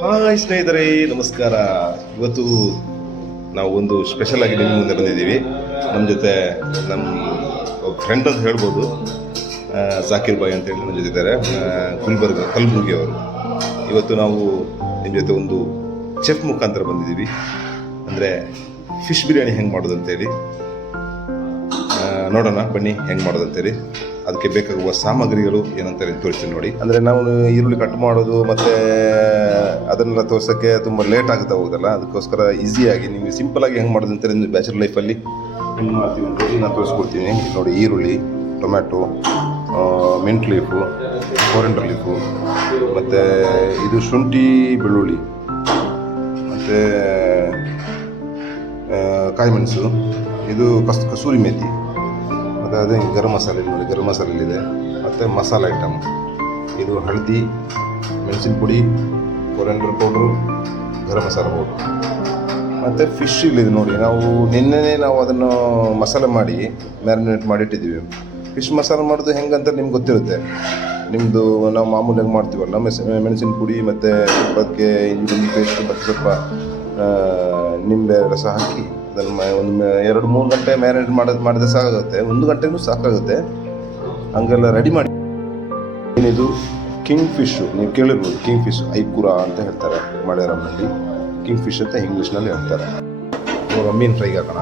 Hi ಸ್ನೇಹಿತರೆ, ನಮಸ್ಕಾರ. ಇವತ್ತು ನಾವು ಒಂದು ಸ್ಪೆಷಲ್ ಆಗಿ ನಿಮ್ಮ ಮುಂದೆ ಬಂದಿದ್ದೀವಿ. ನಮ್ಮ ಜೊತೆ ನಮ್ಮ ಫ್ರೆಂಡ್ ಅಂತ ಹೇಳ್ಬೋದು, ಜಾಕಿರ್ ಬಾಯ್ ಅಂತೇಳಿ ನಮ್ಮ ಜೊತೆ ಇದ್ದಾರೆ, ಕಲಬುರ್ಗಿ ಅವರು. ಇವತ್ತು ನಾವು ನಿಮ್ಮ ಜೊತೆ ಒಂದು ಚೆಫ್ ಮುಖಾಂತರ ಬಂದಿದ್ದೀವಿ. ಅಂದರೆ ಫಿಶ್ ಬಿರಿಯಾನಿ ಹೆಂಗೆ ಮಾಡೋದು ಅಂತೇಳಿ ನೋಡೋಣ, ಬನ್ನಿ ಹೆಂಗೆ ಮಾಡೋದು ಅಂತೇಳಿ. ಅದಕ್ಕೆ ಬೇಕಾಗುವ ಸಾಮಗ್ರಿಗಳು ಏನಂತ ತೋರಿಸ್ತೀನಿ ನೋಡಿ. ಅಂದರೆ ನಾವು ಈರುಳ್ಳಿ ಕಟ್ ಮಾಡೋದು ಮತ್ತು ಅದನ್ನೆಲ್ಲ ತೋರ್ಸೋಕ್ಕೆ ತುಂಬ ಲೇಟ್ ಆಗುತ್ತೆ ಹೋಗೋದಲ್ಲ, ಅದಕ್ಕೋಸ್ಕರ ಈಸಿಯಾಗಿ ನಿಮಗೆ ಸಿಂಪಲಾಗಿ ಹೆಂಗೆ ಮಾಡೋದು ಅಂತೇಳಿ ನೀವು ಬ್ಯಾಚುಲರ್ ಲೈಫಲ್ಲಿ ಹೆಂಗೆ ಮಾಡ್ತೀವಿ ಅಂತೇಳಿ ನಾನು ತೋರಿಸ್ಕೊಡ್ತೀನಿ ನೋಡಿ. ಈರುಳ್ಳಿ, tomato, mint leaf, coriander leaf, ಮತ್ತು ಇದು ಶುಂಠಿ ಬೆಳ್ಳುಳ್ಳಿ, ಮತ್ತು ಕಾಯಿ ಮೆಣಸು, ಇದು ಕಸೂರಿ ಮೇಥಿ, ಮತ್ತು ಅದೇ ಗರಂ ಮಸಾಲೆ ನೋಡಿ, ಗರಂ ಮಸಾಲೆಲಿದೆ, ಮತ್ತು ಮಸಾಲೆ ಐಟಮ್ ಇದು ಹಳದಿ, ಮೆಣಸಿನ ಪುಡಿ, coriander powder, garam masala powder, ಮತ್ತು ಫಿಶ್ ಇಲ್ಲಿದೆ ನೋಡಿ. ನಿನ್ನೆನೇ ನಾವು ಅದನ್ನು ಮಸಾಲೆ ಮಾಡಿ ಮ್ಯಾರಿನೇಟ್ ಮಾಡಿಟ್ಟಿದ್ದೀವಿ. ಫಿಶ್ ಮಸಾಲೆ ಮಾಡೋದು ಹೆಂಗಂತ ನಿಮ್ಗೆ ಗೊತ್ತಿರುತ್ತೆ. ನಿಮ್ಮದು ನಾವು ಮಾಮೂಲಿಯಾಗಿ ಮಾಡ್ತೀವಲ್ಲ, ಮೆಣಸಿನ ಪುಡಿ ಮತ್ತು ಅದಕ್ಕೆ ಇಂಜಿ ಪೇಸ್ಟ್ ಮತ್ತು ಸ್ವಲ್ಪ ನಿಂಬೆ ರಸ ಹಾಕಿ ಅದನ್ನು ಒಂದು 2-3 ಗಂಟೆ ಮ್ಯಾರಿನೇಟ್ ಮಾಡಿದ್ರೆ ಸಾಕಾಗುತ್ತೆ. 1 ಗಂಟೆನೂ ಸಾಕಾಗುತ್ತೆ. ಹಂಗೆಲ್ಲ ರೆಡಿ ಮಾಡಿ. ಏನಿದು ಕಿಂಗ್ ಫಿಶ್ಶು, ನೀವು ಕೇಳಿರ್ಬೋದು. ಕಿಂಗ್ ಫಿಶ್ ಐಕುರ ಅಂತ ಹೇಳ್ತಾರೆ ಮಲಯಾಳಂನಲ್ಲಿ, ಕಿಂಗ್ ಫಿಶ್ ಅಂತ ಇಂಗ್ಲೀಷ್ನಲ್ಲಿ ಹೇಳ್ತಾರೆ. ಇವಾಗ ಮೀನು ಫ್ರೈಗೆ ಹಾಕೋಣ.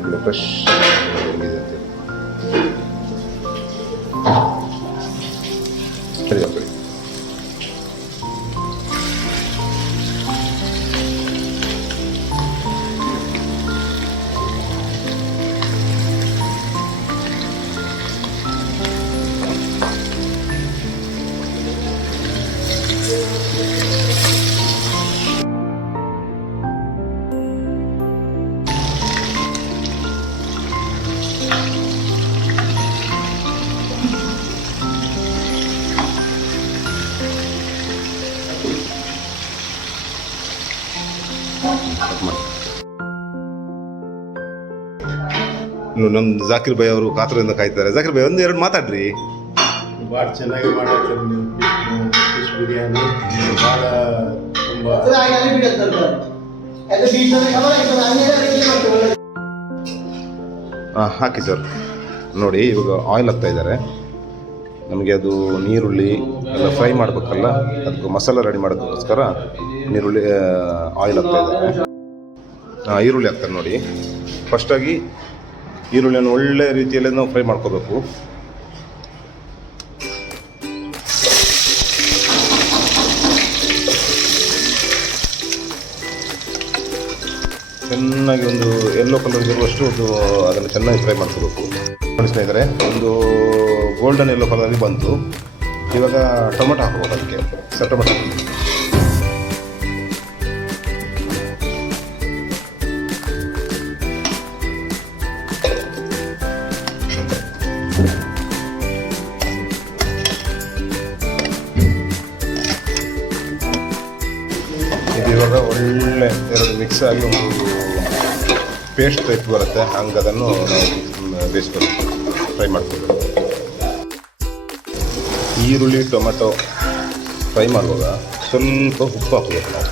ಒಳ್ಳೆ ಫ್ರೆಶ್ ಇದೆ ಅಂತೇಳಿ ಸರಿ ಹಾಕೊಳ್ಳಿ. ನಮ್ಮ ಜಾಕಿರ್ ಬಾಯ್ ಅವರು ಕಾತರದಿಂದ ಕಾಯ್ತಾರೆ. ಜಾಕಿರ್ ಬಾಯ್, 1-2 ಮಾತಾಡ್ರಿ. ಭಾಳ ಚೆನ್ನಾಗಿ ಮಾಡತ್ತೀರಿ ನೀವು ಫಿಶ್ ಬಿರಿಯಾನಿ. ಭಾಳ ತುಂಬ ಹಾಕಿ ಸರ್. ನೋಡಿ, ಇವಾಗ ಆಯಿಲ್ ಹಾಕ್ತಾ ಇದ್ದಾರೆ. ನಮಗೆ ಅದು ನೀರುಳ್ಳಿ ಎಲ್ಲ ಫ್ರೈ ಮಾಡಬೇಕಲ್ಲ, ಅದಕ್ಕೆ ಮಸಾಲೆ ರೆಡಿ ಮಾಡೋದಕ್ಕೋಸ್ಕರ ನೀರುಳ್ಳಿ ಆಯಿಲ್ ಹಾಕ್ತಾ ಇದ್ದಾರೆ. ಈರುಳ್ಳಿ ಹಾಕ್ತಾರೆ ನೋಡಿ. ಫಸ್ಟಾಗಿ ಈರುಳ್ಳಿಯನ್ನು ಒಳ್ಳೆ ರೀತಿಯಲ್ಲಿ ನಾವು ಫ್ರೈ ಮಾಡ್ಕೋಬೇಕು. ಚೆನ್ನಾಗಿ ಒಂದು ಯೆಲ್ಲೋ ಕಲರ್ ಬರುವಷ್ಟು ಅದನ್ನು ಚೆನ್ನಾಗಿ ಫ್ರೈ ಮಾಡ್ಕೋಬೇಕು. ನೋಡಿ ಸ್ನೇಹಿತರೆ, ಒಂದು ಗೋಲ್ಡನ್ ಯೆಲ್ಲೋ ಕಲರಲ್ಲಿ ಬಂತು. ಇವಾಗ ಟೊಮೆಟೊ ಹಾಕ್ಬೋದು. ಅದಕ್ಕೆ ಸರ್ ಟೊಮೆಟೊ ಇದು ಇವಾಗ ಒಳ್ಳೆ 2 ಮಿಕ್ಸ್ ಆಗಿ ಒಂದು ಪೇಸ್ಟ್ ಟೈಪ್ ಬರುತ್ತೆ. ಹಂಗೆ ಅದನ್ನು ನಾವು ಬೇಯಿಸ್ಕೊಂಡು ಫ್ರೈ ಮಾಡ್ಕೋಬೇಕು. ಈರುಳ್ಳಿ ಟೊಮೆಟೊ ಫ್ರೈ ಮಾಡುವಾಗ ಸ್ವಲ್ಪ ಉಪ್ಪು ಹಾಕಬೇಕು ನಾವು,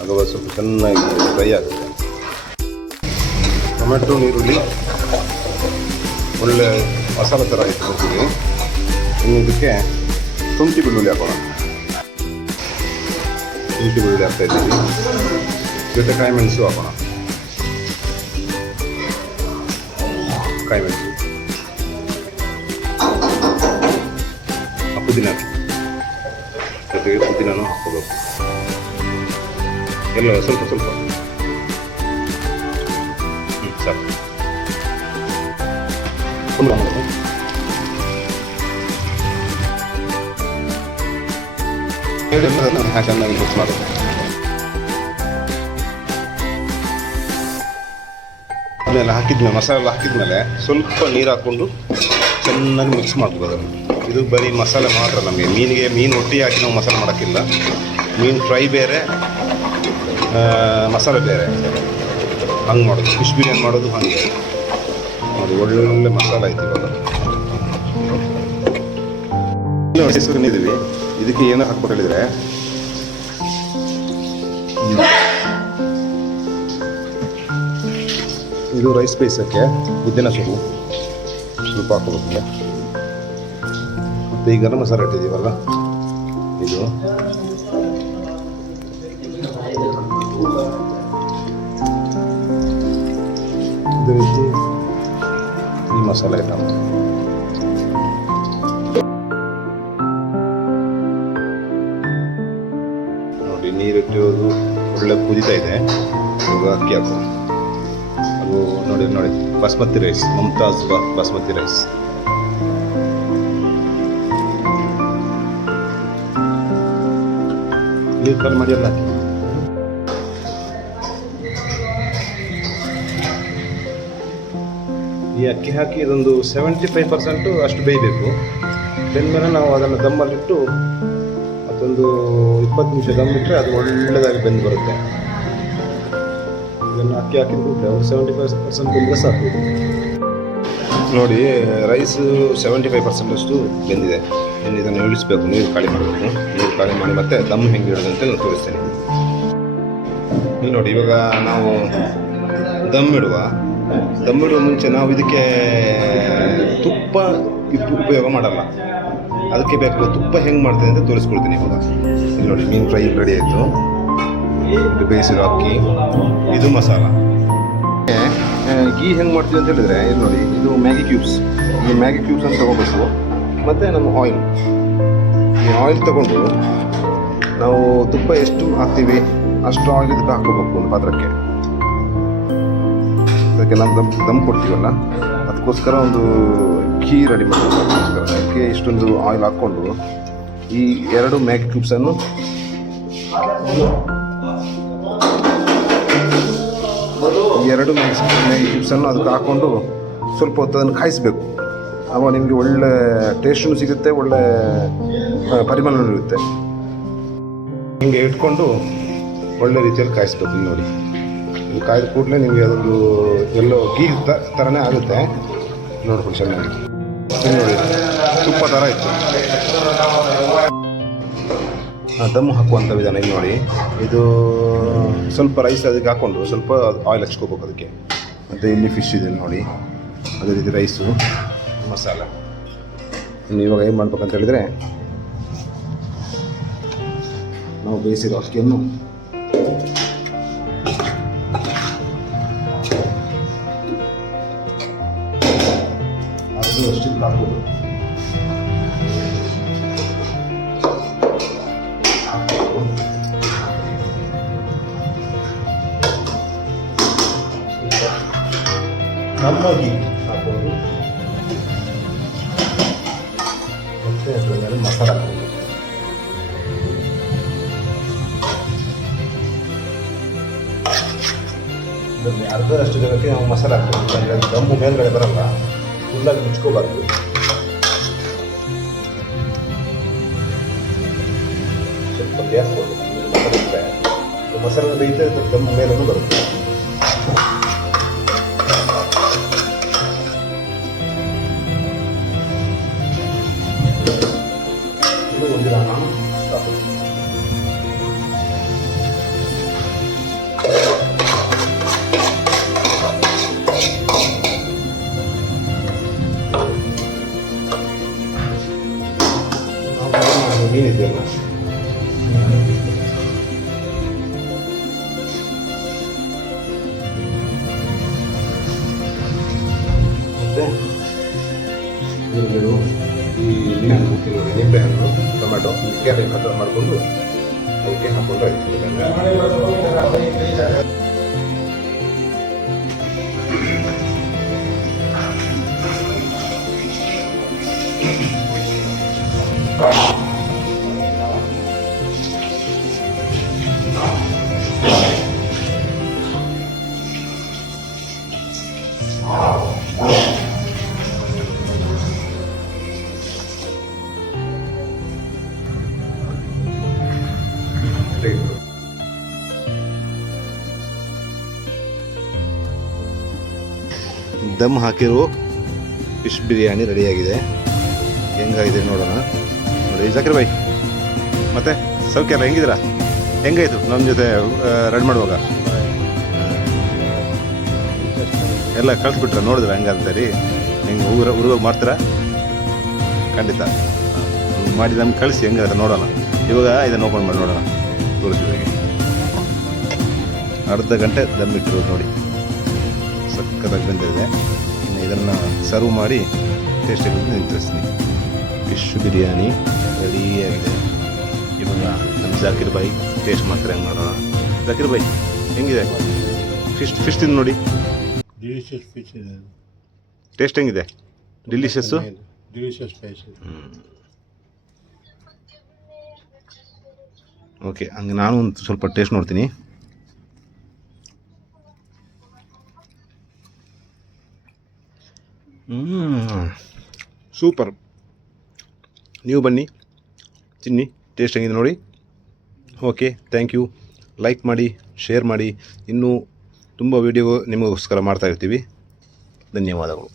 ಆಗ ಸ್ವಲ್ಪ ಚೆನ್ನಾಗಿ ಫ್ರೈ ಆಗುತ್ತೆ. ಟೊಮೆಟೊ ಈರುಳ್ಳಿ ಒಳ್ಳೆ ಮಸಾಲೆ ಥರ ಇಟ್ಕೊಳ್ತೀವಿ. ಇನ್ನು ಇದಕ್ಕೆ ಶುಂಠಿ ಬೆಳ್ಳುಳ್ಳಿ ಹಾಕೋಣ. ಶುಂಠಿ ಬೆಳ್ಳುಳ್ಳಿ ಹಾಕ್ತಾ ಇದ್ದೀವಿ. ಜೊತೆ ಕಾಯಿ ಮೆಣಸು ಹಾಕೋಣ. ಕಾಯಿ ಮೆಣಸು, ಪುದೀನ ಜೊತೆಗೆ ಪುದೀನೂ ಹಾಕ್ಕೋಬೇಕು. ಎಲ್ಲ ಸ್ವಲ್ಪ ಸ್ವಲ್ಪ ಸಾಕು. ಚೆನ್ನಾಗಿ ಮಿಕ್ಸ್ ಮಾಡಬೇಕು. ಆಮೇಲೆ ಹಾಕಿದ್ಮೇಲೆ ಮಸಾಲೆ ಹಾಕಿದ್ಮೇಲೆ ಸ್ವಲ್ಪ ನೀರು ಹಾಕ್ಕೊಂಡು ಚೆನ್ನಾಗಿ ಮಿಕ್ಸ್ ಮಾಡ್ಬೋದು. ಇದು ಬರೀ ಮಸಾಲೆ ಮಾತ್ರ. ನಮಗೆ ಮೀನು ಒಟ್ಟಿಗೆ ಹಾಕಿ ನಾವು ಮಸಾಲೆ ಮಾಡೋಕ್ಕಿಲ್ಲ. ಮೀನು ಫ್ರೈ ಬೇರೆ, ಮಸಾಲೆ ಬೇರೆ, ಹಂಗೆ ಮಾಡೋದು. ಫಿಶ್ ಬಿರಿಯಾನಿ ಮಾಡೋದು ಹಾಗೆ ನೋಡಿ. ಒಳ್ಳೊಳ್ಳೆ ಮಸಾಲೆ ಐತಿ ಇವಾಗ. ಇದ್ದೀವಿ. ಇದಕ್ಕೆ ಏನು ಹಾಕ್ಬಿಟ್ಟು ಹೇಳಿದರೆ ಇದು ರೈಸ್ ಬೇಯಿಸೋಕ್ಕೆ ಉದ್ದಿನ ಸೊಪ್ಪು ಸ್ವಲ್ಪ ಹಾಕೋಬೇಕು. ಮತ್ತು ಈ ಗರಂ ಮಸಾಲೆ ಇಟ್ಟಿದ್ದೀವಲ್ಲ ಇದು ಇದೇ ರೀತಿ ಈ ಮಸಾಲೆ ಐಟಮ್ ನೋಡಿ, ನೀರಿಟ್ಟಿರೋದು ಒಳ್ಳೆ ಕುದಿತಾ ಇದೆ. ಇವಾಗ ಅಕ್ಕಿ ಹಾಕೋ. ಅದು ನೋಡಿ ನೋಡಿ ಬಾಸ್ಮತಿ ರೈಸ್, ಮುಮ್ತಾಜ್ ಬಾಸ್ಮತಿ ರೈಸ್. ನೀರು ಕಲ್ ಮಾಡಿ ಎಲ್ಲ ಹಾಕಿ. ಈ ಅಕ್ಕಿ ಹಾಕಿ ಇದೊಂದು 75% ಅಷ್ಟು ಬೇಯಬೇಕು. ಬೆಂದಮೇಲೆ ನಾವು ಅದನ್ನು ದಮ್ಮಲ್ಲಿಟ್ಟು ಅದೊಂದು 20 ನಿಮಿಷ ದಮ್ ಇಟ್ಟರೆ ಅದು ಒಳ್ಳೆಯದಾಗಿ ಬೆಂದು ಬರುತ್ತೆ. ಇದನ್ನು ಅಕ್ಕಿ ಹಾಕಿದ್ರೆ ಒಂದು 75% ಬೆಂದರೆ ಸಾಕು. ನೋಡಿ, ರೈಸು 75% ಅಷ್ಟು ಬೆಂದಿದೆ. ಇನ್ನು ಇದನ್ನು ಇಳಿಸ್ಬೇಕು, ನೀರು ಖಾಲಿ ಮಾಡಬೇಕು. ನೀರು ಖಾಲಿ ಮಾಡಿ ಮತ್ತೆ ದಮ್ ಹೆಂಗೆ ಇಡೋದು ಅಂತ ನಾನು ತೋರಿಸ್ತೇನೆ. ಇಲ್ಲಿ ನೋಡಿ, ಇವಾಗ ನಾವು ದಮ್ ಇಡುವ ಮುಂಚೆ ನಾವು ಇದಕ್ಕೆ ತುಪ್ಪ ಉಪಯೋಗ ಮಾಡಲ್ಲ. ಅದಕ್ಕೆ ಬೇಕು ತುಪ್ಪ ಹೆಂಗೆ ಮಾಡ್ತೀನಿ ಅಂತ ತೋರಿಸ್ಕೊಳ್ತೀನಿ ಇವಾಗ. ಇಲ್ಲಿ ನೋಡಿ, ಮೀನು ಫ್ರೈ ರೆಡಿ ಆಯಿತು. ಇದು ಬೇಯಿಸಿರೋ ಅಕ್ಕಿ, ಇದು ಮಸಾಲ. ಗೀ ಹೆಂಗೆ ಮಾಡ್ತೀವಿ ಅಂತ ಹೇಳಿದ್ರೆ, ಇದು ನೋಡಿ, ಇದು ಮ್ಯಾಗಿ ಕ್ಯೂಬ್ಸ್. ಈ ಮ್ಯಾಗಿ ಕ್ಯೂಬ್ಸ್ ಅಂತ ತೊಗೋಬೇಕು. ಮತ್ತು ನಮ್ಮ ಆಯಿಲ್, ಈ ಆಯಿಲ್ ತೊಗೊಂಡು ನಾವು ತುಪ್ಪ ಎಷ್ಟು ಹಾಕ್ತೀವಿ ಅಷ್ಟು ಆಯಿಲ್ ಇದಕ್ಕೆ ಹಾಕ್ಕೋಬೇಕು ಒಂದು ಪಾತ್ರಕ್ಕೆ. ಅದಕ್ಕೆ ನಾವು ದಮ್ ಕೊಡ್ತೀವಲ್ಲ, ಅದಕ್ಕೋಸ್ಕರ ಒಂದು ಘೀ ರೆಡಿ ಮಾಡಬೇಕು. ಅದಕ್ಕೆ ಇಷ್ಟೊಂದು ಆಯಿಲ್ ಹಾಕ್ಕೊಂಡು ಈ 2 ಮ್ಯಾಗಿ ಕ್ಯೂಬ್ಸನ್ನು ಮ್ಯಾಗಿ ಕ್ಯೂಬ್ಸನ್ನು ಅದಕ್ಕೆ ಹಾಕ್ಕೊಂಡು ಸ್ವಲ್ಪ ಹೊತ್ತು ಅದನ್ನು ಕಾಯಿಸಬೇಕು. ಆವಾಗ ನಿಮಗೆ ಒಳ್ಳೆ ಟೇಸ್ಟೂ ಸಿಗುತ್ತೆ, ಒಳ್ಳೆ ಪರಿಮಳನೂ ಇರುತ್ತೆ. ಹಿಂಗೆ ಇಟ್ಕೊಂಡು ಒಳ್ಳೆ ರೀತಿಯಲ್ಲಿ ಕಾಯಿಸ್ಬೇಕು. ನೋಡಿ, ಕಾಯ್ದ ಕೂಡಲೇ ನಿಮಗೆ ಅದೊಂದು ಎಲ್ಲೋ ಗೀ ಥರನೇ ಆಗುತ್ತೆ. ನೋಡ್ಕೊಂಡು ಚೆನ್ನಾಗಿ ನೋಡಿ, ತುಪ್ಪ ಥರ ಇತ್ತು. ದಮ್ಮು ಹಾಕುವಂಥ ವಿಧಾನ ಇಲ್ಲಿ ನೋಡಿ. ಇದು ಸ್ವಲ್ಪ ರೈಸ್ ಅದಕ್ಕೆ ಹಾಕ್ಕೊಂಡು ಸ್ವಲ್ಪ ಆಯಿಲ್ ಹಚ್ಕೋಬೇಕು ಅದಕ್ಕೆ. ಮತ್ತು ಇಲ್ಲಿ ಫಿಶ್ ಇದೆ ನೋಡಿ, ಅದೇ ರೀತಿ ರೈಸು, ಮಸಾಲ. ಇನ್ನು ಇವಾಗ ಏನು ಮಾಡ್ಬೇಕಂತ ಹೇಳಿದರೆ, ನಾವು ಬೇಯಿಸಿರೋ ಅಕ್ಕಿಯನ್ನು ಅಷ್ಟು ಹಾಕೋದು. ನಮ್ಮಾಗಿ ಹಾಕೋದು. ಮತ್ತು ಅದರ ಮೇಲೆ ಮಸಾಲ ಹಾಕೋದು. ಇದರಲ್ಲಿ ಅರ್ಧದಷ್ಟು ಜಾಗಕ್ಕೆ ನಾವು ಮಸಾಲ ಹಾಕ್ತೀವಿ. ಅಂದರೆ ದಮ್ಮು ಮೇಲ್ಗಡೆ ಬರಲ್ಲ, ಫುಲ್ಲಾಗಿ ಮುಚ್ಕೋಬಾರ್ದು. ಸ್ವಲ್ಪ ಗ್ಯಾಸ್ ಕೊಡಬೇಕು. ಮಸಾಲೆ ಬೇಯಿದ್ರೆ ದಮ್ಮು ಮೇಲೂ ಬರುತ್ತೆ. ಇದು ಒಂದು ಸಾಕು. ಮೀನಿದೆಯಲ್ಲ, ಮತ್ತು ನೀರು, ಈ ನಿಂಬೆಹಣ್ಣು, ಟೊಮೆಟೊ, ಕ್ಯಾರೆಟ್ ಕಟ್ ಮಾಡಿಕೊಂಡು ಅದಕ್ಕೆ ಹಾಕ್ಕೊಂಡು ಆಯ್ತು. ದಮ್ ಹಾಕಿರೋ ಫಿಶ್ ಬಿರಿಯಾನಿ ರೆಡಿಯಾಗಿದೆ. ಹೆಂಗಾಗಿದೆ ನೋಡೋಣ. ನೋಡಿ ಜಾಕಿರ್ ಬಾಯ್, ಮತ್ತೆ ಸೌಖ್ಯ ಎಲ್ಲ ಹೆಂಗಿದ್ದೀರಾ? ಹೆಂಗಾಯಿತು ನಮ್ಮ ಜೊತೆ ರೈಡ್ ಮಾಡುವಾಗ? ಎಲ್ಲ ಕಳಿಸ್ಬಿಟ್ರ ನೋಡಿದ್ರ ಹೆಂಗಂತೇಳಿ? ಹೆಂಗೆ ಊರಿಗೆ ಮಾಡ್ತೀರಾ? ಖಂಡಿತ ಮಾಡಿ ನಮ್ಗೆ ಕಳಿಸಿ ಹೆಂಗಾಗುತ್ತೆ ನೋಡೋಣ. ಇವಾಗ ಇದನ್ನು ಓಪನ್ ಮಾಡಿ ನೋಡೋಣ, ತೋರಿಸಿದಾಗೆ ಅರ್ಧ ಗಂಟೆ ದಮ್ ಇಟ್ಟಿರೋದು ನೋಡಿ, ಸಕ್ಕತ್ತಾಗಿ ಬಂದಿದೆ. ಇನ್ನು ಇದನ್ನು ಸರ್ವ್ ಮಾಡಿ ಟೇಸ್ಟಿಗೆ ನಿಂತಿರ್ತೀನಿ. ಫಿಶ್ ಬಿರಿಯಾನಿ ರೆಡಿಯಾಗಿದೆ. ಇವಾಗ ನಮ್ಮ ಜಾಕಿರ್ ಬಾಯಿ ಟೇಸ್ಟ್ ಮಾಡ್ತಾರೆ, ಹೆಂಗೆ ಮಾಡೋಣ. ಜಾಕಿರ್ ಬಾಯಿ ಹೆಂಗಿದೆ ಫಿಶ್ ತಿಂದು ನೋಡಿ, ಡಿಲಿಷಿಯಸ್ ಫಿಶ್ ಇದೆ. ಟೇಸ್ಟ್ ಹೆಂಗಿದೆ? ಡಿಲಿಷಿಯಸ್ಸು, ಡಿಲಿಷಿಯಸ್ ಫಿಶ್. ಓಕೆ, ಹಂಗೆ ನಾನು ಒಂದು ಸ್ವಲ್ಪ ಟೇಸ್ಟ್ ನೋಡ್ತೀನಿ. ಸೂಪರ್. ನೀವು ಬನ್ನಿ ತಿನ್ನಿ, ಟೇಸ್ಟ್ ಹೆಂಗಿದೆ ನೋಡಿ. Okay, thank you. ಲೈಕ್ ಮಾಡಿ, ಶೇರ್ ಮಾಡಿ. ಇನ್ನೂ ತುಂಬ ವೀಡಿಯೋ ನಿಮಗೋಸ್ಕರ ಮಾಡ್ತಾಯಿರ್ತೀವಿ. ಧನ್ಯವಾದಗಳು.